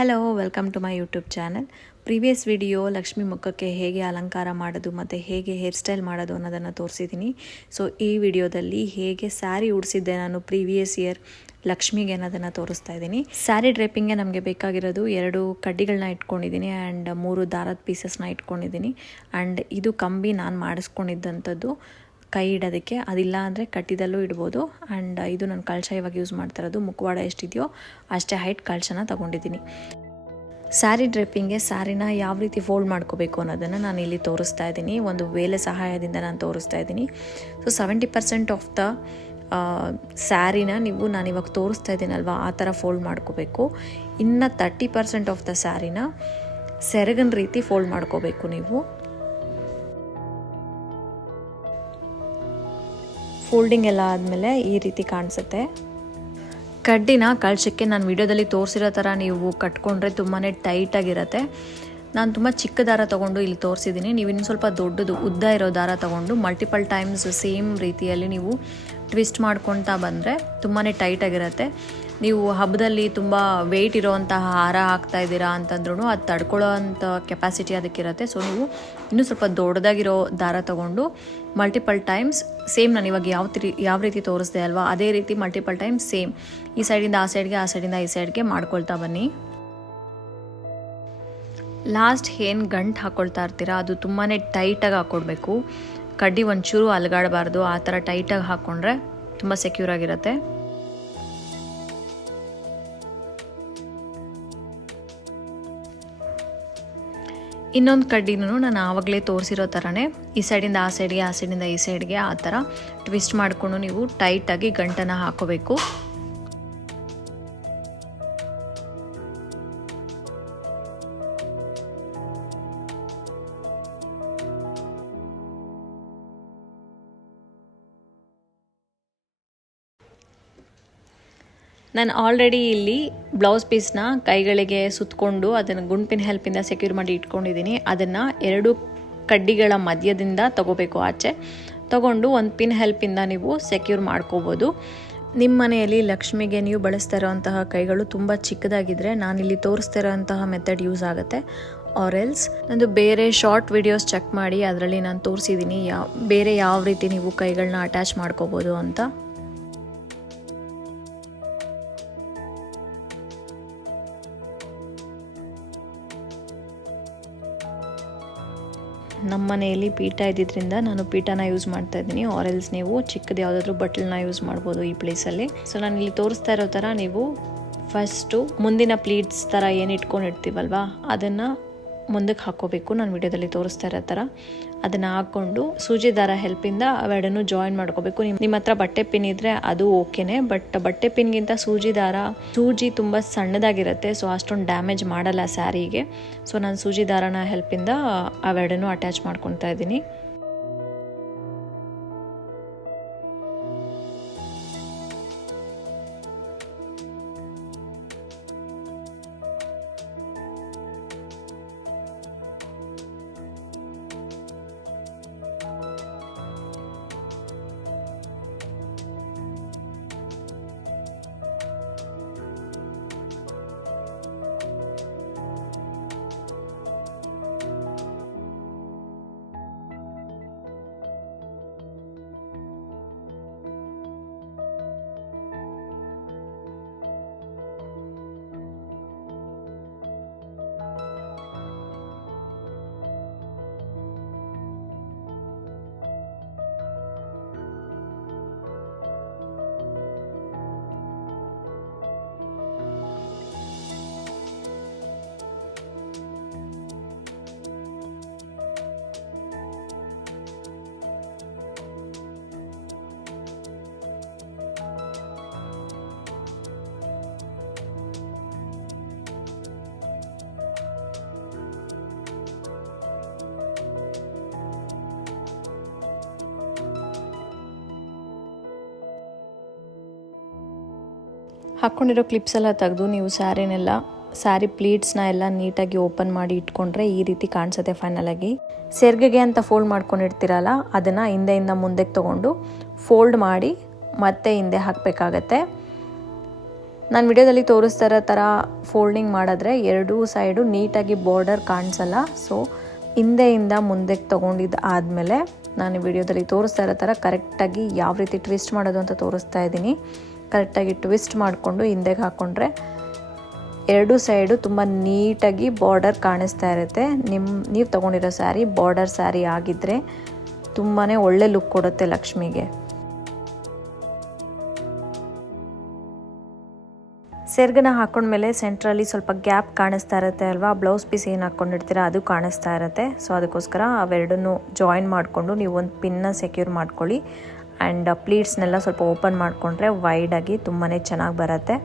Hello, welcome to my YouTube channel. Previous video Lakshmi ಮುಖಕ್ಕೆ ಹೇಗೆ ಅಲಂಕಾರ ಮಾಡೋದು ಮತ್ತು ಹೇಗೆ ಹೇರ್ ಸ್ಟೈಲ್ ಮಾಡೋದು ಅನ್ನೋದನ್ನು ತೋರಿಸಿದ್ದೀನಿ. ಸೊ ಈ ವಿಡಿಯೋದಲ್ಲಿ ಹೇಗೆ ಸ್ಯಾರಿ ಉಡಿಸಿದ್ದೆ ನಾನು ಪ್ರೀವಿಯಸ್ ಇಯರ್ ಲಕ್ಷ್ಮಿಗೆ ಅನ್ನೋದನ್ನು ತೋರಿಸ್ತಾ ಇದ್ದೀನಿ. ಸ್ಯಾರಿ ಡ್ರೇಪಿಂಗ್ಗೆ ನಮಗೆ ಬೇಕಾಗಿರೋದು 2 ಕಡ್ಡಿಗಳನ್ನ ಇಟ್ಕೊಂಡಿದ್ದೀನಿ ಆ್ಯಂಡ್ 3 ದಾರದ ಪೀಸಸ್ನ ಇಟ್ಕೊಂಡಿದ್ದೀನಿ. ಆ್ಯಂಡ್ ಇದು ಕಂಬಿ ನಾನು ಮಾಡಿಸ್ಕೊಂಡಿದ್ದಂಥದ್ದು ಕೈ ಇಡೋದಕ್ಕೆ, ಅದಿಲ್ಲ ಅಂದರೆ ಕಟ್ಟಿದಲ್ಲೂ ಇಡ್ಬೋದು. ಆ್ಯಂಡ್ ಇದು ನಾನು ಕಳಶ ಇವಾಗ ಯೂಸ್ ಮಾಡ್ತಾ ಇರೋದು. ಮುಖವಾಡ ಎಷ್ಟಿದೆಯೋ ಅಷ್ಟೇ ಹೈಟ್ ಕಳಶನ ತೊಗೊಂಡಿದ್ದೀನಿ. ಸ್ಯಾರಿ ಡ್ರೇಪಿಂಗ್ಗೆ ಸ್ಯಾರಿನ ಯಾವ ರೀತಿ ಫೋಲ್ಡ್ ಮಾಡ್ಕೋಬೇಕು ಅನ್ನೋದನ್ನು ನಾನು ಇಲ್ಲಿ ತೋರಿಸ್ತಾ ಇದ್ದೀನಿ. ಒಂದು ವೇಲೆ ಸಹಾಯದಿಂದ ನಾನು ತೋರಿಸ್ತಾ ಇದ್ದೀನಿ. ಸೊ 70% ಆಫ್ ದ ಸ್ಯಾರಿನ ನಾನು ಇವಾಗ ತೋರಿಸ್ತಾ ಇದ್ದೀನಲ್ವ, ಆ ಥರ ಫೋಲ್ಡ್ ಮಾಡ್ಕೋಬೇಕು. ಇನ್ನು 30% ಆಫ್ ದ ಸ್ಯಾರಿನ ಸೆರಗನ ರೀತಿ ಫೋಲ್ಡ್ ಮಾಡ್ಕೋಬೇಕು ನೀವು. ಫೋಲ್ಡಿಂಗ್ ಎಲ್ಲ ಆದಮೇಲೆ ಈ ರೀತಿ ಕಾಣಿಸುತ್ತೆ. ಕಡ್ಡಿನ ಕಳಶಕ್ಕೆ ನಾನು ವಿಡಿಯೋದಲ್ಲಿ ತೋರಿಸಿರೋ ಥರ ನೀವು ಕಟ್ಕೊಂಡ್ರೆ ತುಂಬಾ ಟೈಟಾಗಿರುತ್ತೆ. ನಾನು ತುಂಬ ಚಿಕ್ಕ ದಾರ ತೊಗೊಂಡು ಇಲ್ಲಿ ತೋರಿಸಿದ್ದೀನಿ. ನೀವು ಇನ್ನು ಸ್ವಲ್ಪ ದೊಡ್ಡದು ಉದ್ದ ಇರೋ ದಾರ ತೊಗೊಂಡು ಮಲ್ಟಿಪಲ್ ಟೈಮ್ಸ್ ಸೇಮ್ ರೀತಿಯಲ್ಲಿ ನೀವು ಟ್ವಿಸ್ಟ್ ಮಾಡ್ಕೊತಾ ಬಂದರೆ ತುಂಬಾ ಟೈಟಾಗಿರುತ್ತೆ. ನೀವು ಹಬ್ಬದಲ್ಲಿ ತುಂಬ ವೆಯ್ಟ್ ಇರೋವಂತಹ ಹಾರ ಹಾಕ್ತಾ ಇದ್ದೀರಾ ಅಂತಂದ್ರೂ ಅದು ತಡ್ಕೊಳ್ಳೋ ಅಂಥ ಕೆಪಾಸಿಟಿ ಅದಕ್ಕಿರುತ್ತೆ. ಸೊ ನೀವು ಇನ್ನೂ ಸ್ವಲ್ಪ ದೊಡ್ಡದಾಗಿರೋ ದಾರ ತೊಗೊಂಡು ಮಲ್ಟಿಪಲ್ ಟೈಮ್ಸ್ ಸೇಮ್ ನಾನು ಇವಾಗ ಯಾವ ರೀತಿ ತೋರಿಸ್ದೆ ಅಲ್ವಾ, ಅದೇ ರೀತಿ ಮಲ್ಟಿಪಲ್ ಟೈಮ್ಸ್ ಸೇಮ್ ಈ ಸೈಡಿಂದ ಆ ಸೈಡ್ಗೆ, ಆ ಸೈಡಿಂದ ಈ ಸೈಡ್ಗೆ ಮಾಡ್ಕೊಳ್ತಾ ಬನ್ನಿ. ಲಾಸ್ಟ್ ಏನು ಗಂಟು ಹಾಕ್ಕೊಳ್ತಾ ಇರ್ತೀರಾ ಅದು ತುಂಬಾ ಟೈಟಾಗಿ ಹಾಕ್ಕೊಡ್ಬೇಕು. ಕಡ್ಡಿ ಒಂಚೂರು ಅಲಗಾಡಬಾರ್ದು. ಆ ಥರ ಟೈಟಾಗಿ ಹಾಕ್ಕೊಂಡ್ರೆ ತುಂಬ ಸೆಕ್ಯೂರ್ ಆಗಿರುತ್ತೆ. ಇನ್ನೊಂದು ಕಡ್ಡಿನೂ ನಾನು ಆವಾಗಲೇ ತೋರಿಸಿರೋ ಥರನೇ ಈ ಸೈಡಿಂದ ಆ ಸೈಡ್ಗೆ, ಆ ಸೈಡಿಂದ ಈ ಸೈಡ್ಗೆ ಆ ಥರ ಟ್ವಿಸ್ಟ್ ಮಾಡಿಕೊಂಡು ನೀವು ಟೈಟಾಗಿ ಗಂಟನ್ನು ಹಾಕೋಬೇಕು. ನಾನು ಆಲ್ರೆಡಿ ಇಲ್ಲಿ ಬ್ಲೌಸ್ ಪೀಸ್ನ ಕೈಗಳಿಗೆ ಸುತ್ತಕೊಂಡು ಅದನ್ನು ಗುಂಪಿನ ಹೆಲ್ಪಿಂದ ಸೆಕ್ಯೂರ್ ಮಾಡಿ ಇಟ್ಕೊಂಡಿದ್ದೀನಿ. ಅದನ್ನು 2 ಕಡ್ಡಿಗಳ ಮಧ್ಯದಿಂದ ತಗೋಬೇಕು. ಆಚೆ ತಗೊಂಡು ಒಂದು ಪಿನ್ ಹೆಲ್ಪಿಂದ ನೀವು ಸೆಕ್ಯೂರ್ ಮಾಡ್ಕೋಬೋದು. ನಿಮ್ಮ ಮನೆಯಲ್ಲಿ ಲಕ್ಷ್ಮಿಗೆ ನೀವು ಬಳಸ್ತಾ ಇರೋಂತಹ ಕೈಗಳು ತುಂಬ ಚಿಕ್ಕದಾಗಿದ್ದರೆ ನಾನಿಲ್ಲಿ ತೋರಿಸ್ತಾ ಇರೋಂತಹ ಮೆಥಡ್ ಯೂಸ್ ಆಗುತ್ತೆ. ಆರ್ ಎಲ್ಸ್ ನಂದು ಬೇರೆ ಶಾರ್ಟ್ ವಿಡಿಯೋಸ್ ಚೆಕ್ ಮಾಡಿ, ಅದರಲ್ಲಿ ನಾನು ತೋರಿಸಿದ್ದೀನಿ ಬೇರೆ ಯಾವ ರೀತಿ ನೀವು ಕೈಗಳನ್ನ ಅಟ್ಯಾಚ್ ಮಾಡ್ಕೋಬೋದು ಅಂತ. ನಮ್ಮ ಮನೆಯಲ್ಲಿ ಪೀಠ ಇದ್ದಿದ್ದರಿಂದ ನಾನು ಪೀಠನ ಯೂಸ್ ಮಾಡ್ತಾ ಇದ್ದೀನಿ. ಆರೆಲ್ಸ್ ನೀವು ಚಿಕ್ಕದು ಯಾವುದಾದ್ರೂ ಬಟ್ಲನ್ನ ಯೂಸ್ ಮಾಡ್ಬೋದು ಈ ಪ್ಲೇಸಲ್ಲಿ. ಸೊ ನಾನು ಇಲ್ಲಿ ತೋರಿಸ್ತಾ ಇರೋ ಥರ ನೀವು ಫಸ್ಟು ಮುಂದಿನ ಪ್ಲೀಟ್ಸ್ ಥರ ಏನು ಇಟ್ಕೊಂಡಿರ್ತೀವಲ್ವ ಅದನ್ನು ಮುಂದಕ್ಕೆ ಹಾಕ್ಕೋಬೇಕು. ನಾನು ವಿಡಿಯೋದಲ್ಲಿ ತೋರಿಸ್ತಾ ಇರೋ ಥರ ಅದನ್ನು ಹಾಕ್ಕೊಂಡು ಸೂಜಿ ದಾರ ಹೆಲ್ಪಿಂದ ಅವೆರಡನ್ನು ಜಾಯಿನ್ ಮಾಡ್ಕೋಬೇಕು. ನಿಮ್ಮ ಹತ್ರ ಬಟ್ಟೆ ಪಿನ್ ಇದ್ದರೆ ಅದು ಓಕೆನೆ, ಬಟ್ ಬಟ್ಟೆ ಪಿನ್ಗಿಂತ ಸೂಜಿ ತುಂಬ ಸಣ್ಣದಾಗಿರುತ್ತೆ. ಸೊ ಅಷ್ಟೊಂದು ಡ್ಯಾಮೇಜ್ ಮಾಡಲ್ಲ ಸ್ಯಾರಿಗೆ. ಸೊ ನಾನು ಸೂಜಿ ದಾರನ ಹೆಲ್ಪಿಂದ ಅವೆರಡನ್ನು ಅಟ್ಯಾಚ್ ಮಾಡ್ಕೊತಾ ಇದ್ದೀನಿ. ಹಾಕ್ಕೊಂಡಿರೋ ಕ್ಲಿಪ್ಸ್ ಎಲ್ಲ ತೆಗೆದು ನೀವು ಸ್ಯಾರಿ ಪ್ಲೀಟ್ಸ್ನ ಎಲ್ಲ ನೀಟಾಗಿ ಓಪನ್ ಮಾಡಿ ಇಟ್ಕೊಂಡ್ರೆ ಈ ರೀತಿ ಕಾಣಿಸುತ್ತೆ ಫೈನಲಾಗಿ. ಸೆರ್ಗೆಗೆ ಅಂತ ಫೋಲ್ಡ್ ಮಾಡ್ಕೊಂಡಿರ್ತೀರಲ್ಲ ಅದನ್ನು ಹಿಂದೆಯಿಂದ ಮುಂದಕ್ಕೆ ತೊಗೊಂಡು ಫೋಲ್ಡ್ ಮಾಡಿ ಮತ್ತೆ ಹಿಂದೆ ಹಾಕಬೇಕಾಗತ್ತೆ. ನಾನು ವಿಡಿಯೋದಲ್ಲಿ ತೋರಿಸ್ತಾ ಇರೋ ಥರ ಫೋಲ್ಡಿಂಗ್ ಮಾಡಿದ್ರೆ ಎರಡೂ ಸೈಡು ನೀಟಾಗಿ ಬಾರ್ಡರ್ ಕಾಣಿಸಲ್ಲ. ಸೊ ಹಿಂದೆಯಿಂದ ಮುಂದಕ್ಕೆ ತೊಗೊಂಡಿದ್ದು ಆದಮೇಲೆ ನಾನು ವಿಡಿಯೋದಲ್ಲಿ ತೋರಿಸ್ತಾ ಇರೋ ಥರ ಕರೆಕ್ಟಾಗಿ ಯಾವ ರೀತಿ ಟ್ವಿಸ್ಟ್ ಮಾಡೋದು ಅಂತ ತೋರಿಸ್ತಾ ಇದ್ದೀನಿ. ಕರೆಕ್ಟಾಗಿ ಟ್ವಿಸ್ಟ್ ಮಾಡಿಕೊಂಡು ಹಿಂದೆಗೆ ಹಾಕ್ಕೊಂಡ್ರೆ ಎರಡೂ ಸೈಡು ತುಂಬ ನೀಟಾಗಿ ಬಾರ್ಡರ್ ಕಾಣಿಸ್ತಾ ಇರುತ್ತೆ. ನೀವು ತೊಗೊಂಡಿರೋ ಸ್ಯಾರಿ ಬಾರ್ಡರ್ ಸ್ಯಾರಿ ಆಗಿದ್ದರೆ ತುಂಬಾ ಒಳ್ಳೆ ಲುಕ್ ಕೊಡುತ್ತೆ ಲಕ್ಷ್ಮಿಗೆ. ಸೆರ್ಗನ್ನ ಹಾಕೊಂಡ್ಮೇಲೆ ಸೆಂಟ್ರಲ್ಲಿ ಸ್ವಲ್ಪ ಗ್ಯಾಪ್ ಕಾಣಿಸ್ತಾ ಇರುತ್ತೆ ಅಲ್ವಾ, ಬ್ಲೌಸ್ ಪೀಸ್ ಏನು ಹಾಕ್ಕೊಂಡಿರ್ತೀರ ಅದು ಕಾಣಿಸ್ತಾ ಇರುತ್ತೆ. ಸೊ ಅದಕ್ಕೋಸ್ಕರ ಅವೆರಡನ್ನೂ ಜಾಯಿನ್ ಮಾಡಿಕೊಂಡು ನೀವು ಒಂದು ಪಿನ್ನ ಸೆಕ್ಯೂರ್ ಮಾಡ್ಕೊಳ್ಳಿ. ಆ್ಯಂಡ್ ಪ್ಲೀಟ್ಸ್ನೆಲ್ಲ ಸ್ವಲ್ಪ ಓಪನ್ ಮಾಡಿಕೊಂಡ್ರೆ ವೈಡಾಗಿ ತುಂಬಾ ಚೆನ್ನಾಗಿ ಬರುತ್ತೆ.